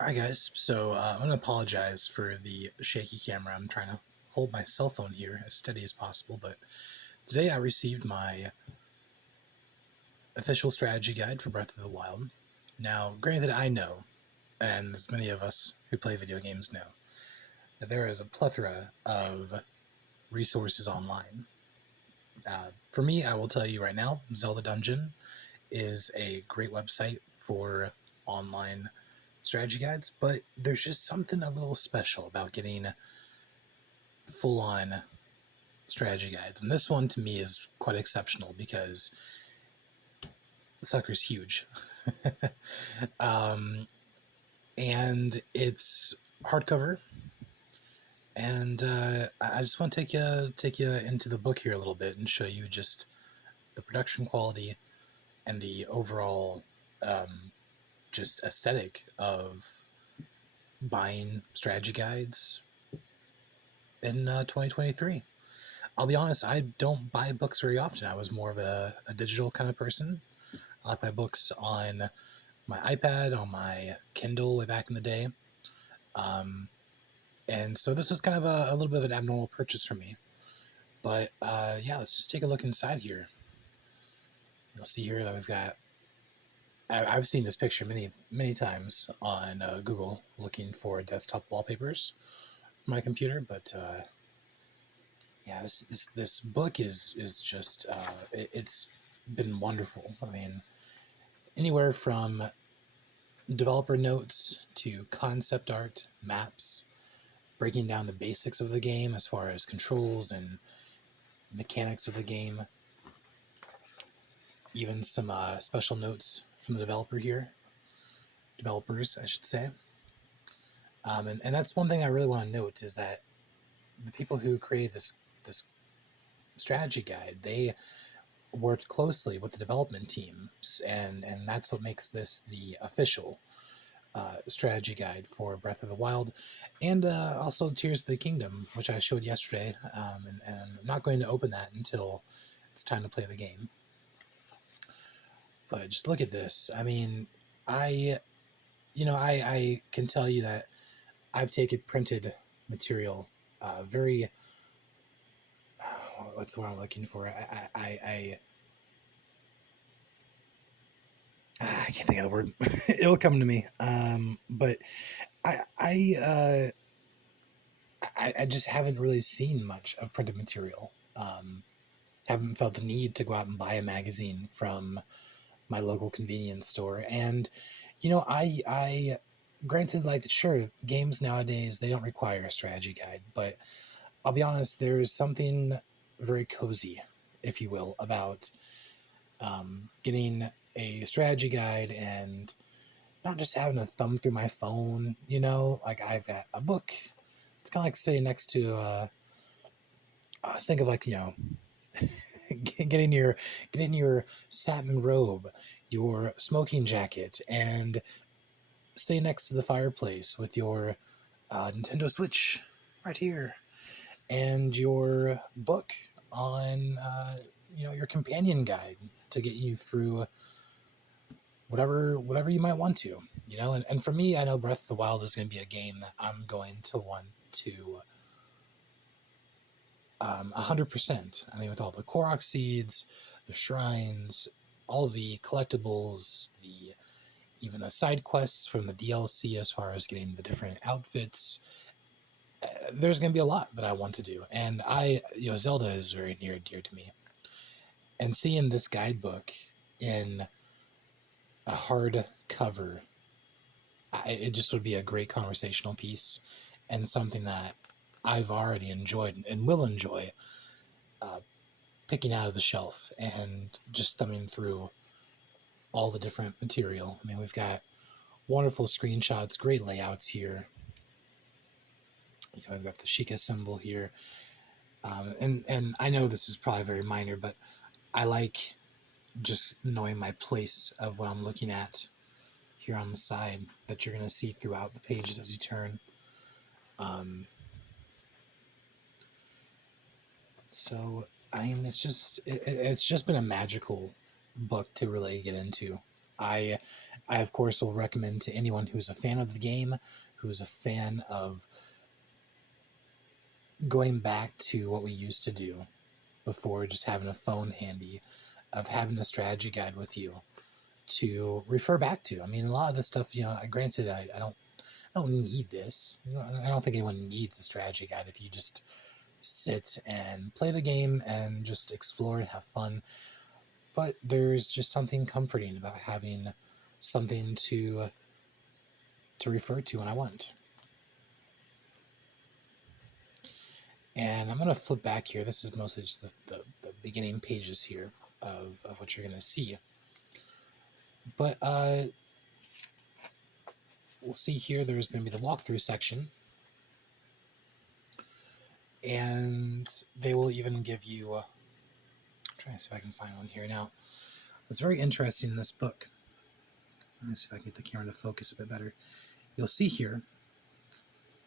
Alright guys, so I'm going to apologize for the shaky camera. I'm trying to hold my cell phone here as steady as possible, but today I received my official strategy guide for Breath of the Wild. Now, granted, I know, and as many of us who play video games know, that there is a plethora of resources online. For me, I will tell you right now, Zelda Dungeon is a great website for online strategy guides, but there's just something a little special about getting full-on strategy guides, and this one to me is quite exceptional because the sucker's huge. um, and it's hardcover, and I just want to take you into the book here a little bit and show you just the production quality and the overall just aesthetic of buying strategy guides in 2023. I'll be honest, I don't buy books very often. I was more of a digital kind of person. I like my books on my iPad, on my Kindle way back in the day. Um, and so this was kind of a little bit of an abnormal purchase for me. But yeah, let's just take a look inside here. You'll see here that we've got, I've seen this picture many times on Google looking for desktop wallpapers for my computer. But yeah, this book is just, it's been wonderful. I mean, anywhere from developer notes to concept art, maps, breaking down the basics of the game as far as controls and mechanics of the game, even some special notes from the developers, I should say. And that's one thing I really want to note is that the people who created this strategy guide, they worked closely with the development teams, and that's what makes this the official strategy guide for Breath of the Wild, and also Tears of the Kingdom, which I showed yesterday, and I'm not going to open that until it's time to play the game. But just look at this. I mean, I, I can tell you that I've taken printed material, very, what's the word I'm looking for? I can't think of the word. It'll come to me. But I, I, uh, I just haven't really seen much of printed material. Haven't felt the need to go out and buy a magazine from my local convenience store. And I granted, like, sure, games nowadays they don't require a strategy guide, but I'll be honest, there is something very cozy, if you will, about getting a strategy guide and not just having to thumb through my phone. Like, I've got a book. It's kind of like sitting next to. I was thinking of, like, getting your satin robe, your smoking jacket, and stay next to the fireplace with your Nintendo Switch right here, and your book on your companion guide to get you through whatever you might want to. And for me, I know Breath of the Wild is going to be a game that I'm going to want to 100%. I mean, with all the Korok seeds, the shrines, all of the collectibles, even the side quests from the DLC as far as getting the different outfits. There's going to be a lot that I want to do, and Zelda is very near and dear to me. And seeing this guidebook in a hard cover, it just would be a great conversational piece, and something that I've already enjoyed and will enjoy uh, picking out of the shelf and just thumbing through all the different material. I mean, we've got wonderful screenshots, great layouts here. I've got the Sheikah symbol here. And I know this is probably very minor, but I like just knowing my place of what I'm looking at here on the side that you're going to see throughout the pages as you turn. So I mean, it's just been a magical book to really get into. I I, of course, will recommend to anyone who's a fan of the game, who's a fan of going back to what we used to do before just having a phone handy, of having a strategy guide with you to refer back to. I mean, a lot of this stuff, granted, I don't need this. I don't think anyone needs a strategy guide if you just sit and play the game and just explore and have fun. But there's just something comforting about having something to refer to when I want. And I'm going to flip back here. This is mostly just the beginning pages here of what you're going to see. But we'll see here there's going to be the walkthrough section. And they will even give you... I'm trying to see if I can find one here now. What's very interesting in this book, let me see if I can get the camera to focus a bit better. You'll see here,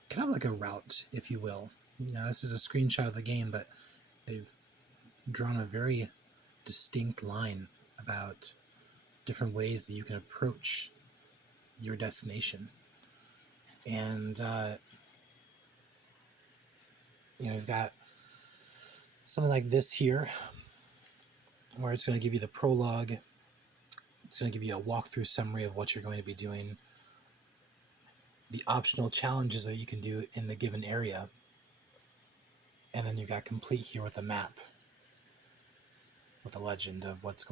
kind of like a route, if you will. Now, this is a screenshot of the game, but they've drawn a very distinct line about different ways that you can approach your destination. And, you've got something like this here, where it's going to give you the prologue. It's going to give you a walkthrough summary of what you're going to be doing, the optional challenges that you can do in the given area, and then you've got complete here with a map with a legend of what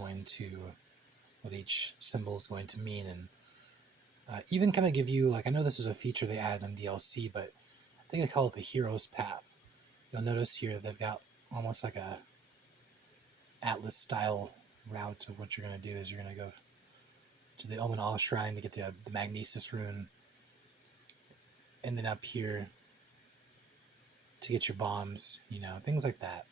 each symbol is going to mean, and even kind of give you, like, I know this is a feature they added in DLC, but I think they call it the hero's path. You'll notice here they've got almost like a atlas style route of what you're going to do. Is you're going to go to the Omen All Shrine to get the Magnesis rune, and then up here to get your bombs, things like that.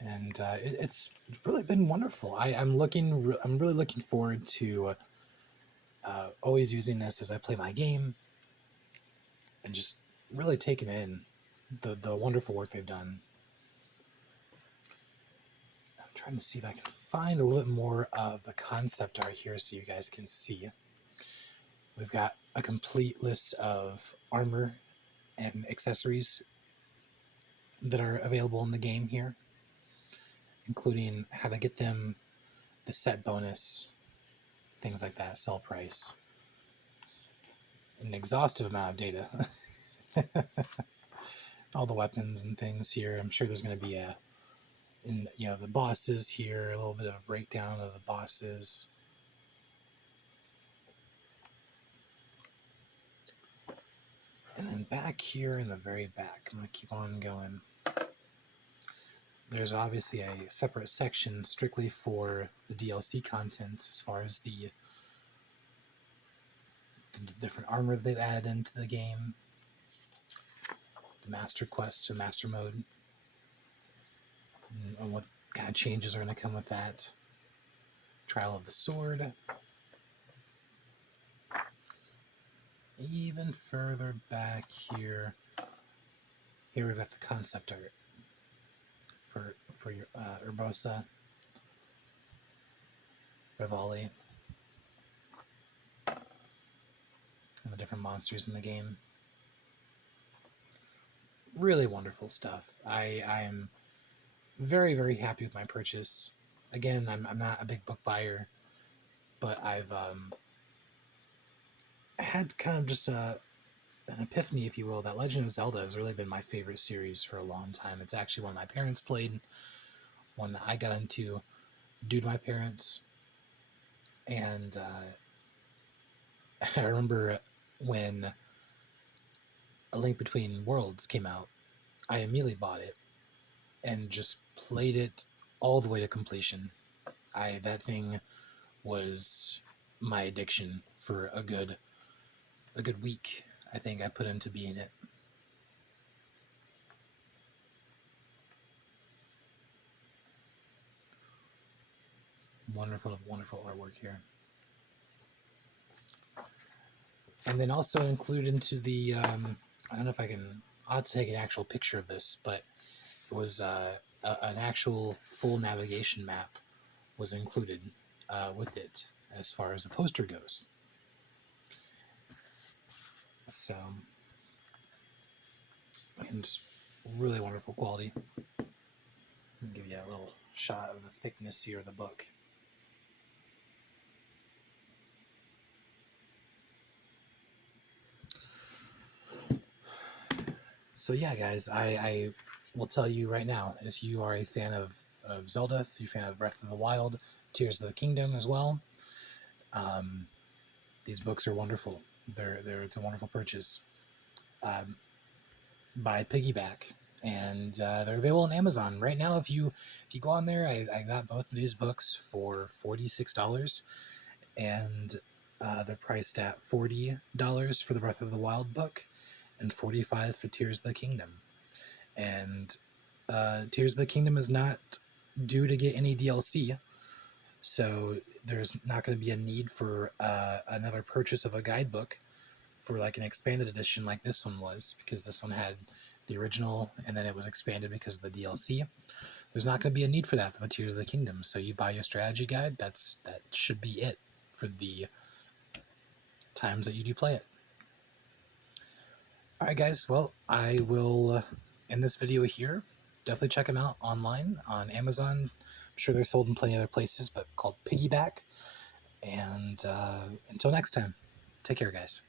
And it's really been wonderful. I'm really looking forward to always using this as I play my game, and just really taking in the wonderful work they've done. I'm trying to see if I can find a little bit more of the concept art here so you guys can see. We've got a complete list of armor and accessories that are available in the game here, including how to get them, the set bonus, things like that, sell price, an exhaustive amount of data. All the weapons and things here. I'm sure there's going to be the bosses here, a little bit of a breakdown of the bosses. And then back here in the very back, I'm going to keep on going. There's obviously a separate section strictly for the DLC content, as far as the different armor they've added into the game, the master quest and master mode, and what kind of changes are going to come with that. Trial of the Sword. Even further back here we've got the concept art for your Urbosa, Revali, and the different monsters in the game. Really wonderful stuff. I am very, very happy with my purchase. Again, I'm not a big book buyer, but I've had kind of just an epiphany, if you will, that Legend of Zelda has really been my favorite series for a long time. It's actually one my parents played, one that I got into due to my parents. And I remember when A Link Between Worlds came out, I immediately bought it and just played it all the way to completion. That thing was my addiction for a good week, I think I put into being it. Wonderful artwork here. And then also included into the, I don't know if I'll have to take an actual picture of this, but it was an actual full navigation map was included with it as far as a poster goes. So, and just really wonderful quality. I'll give you a little shot of the thickness here of the book. So yeah, guys, I will tell you right now, if you are a fan of Zelda, if you're a fan of Breath of the Wild, Tears of the Kingdom as well, um, these books are wonderful. It's a wonderful purchase um, by Piggyback, and they're available on Amazon right now. If you go on there, I got both of these books for $46, and they're priced at $40 for the Breath of the Wild book, and $45 for Tears of the Kingdom. And Tears of the Kingdom is not due to get any DLC, so there's not going to be a need for another purchase of a guidebook for like an expanded edition like this one was, because this one had the original and then it was expanded because of the DLC. There's not going to be a need for that for the Tears of the Kingdom. So you buy your strategy guide. That should be it for the times that you do play it. All right, guys. Well, I will end this video here. Definitely check them out online on Amazon. I'm sure they're sold in plenty of other places, but called Piggyback. And until next time, take care, guys.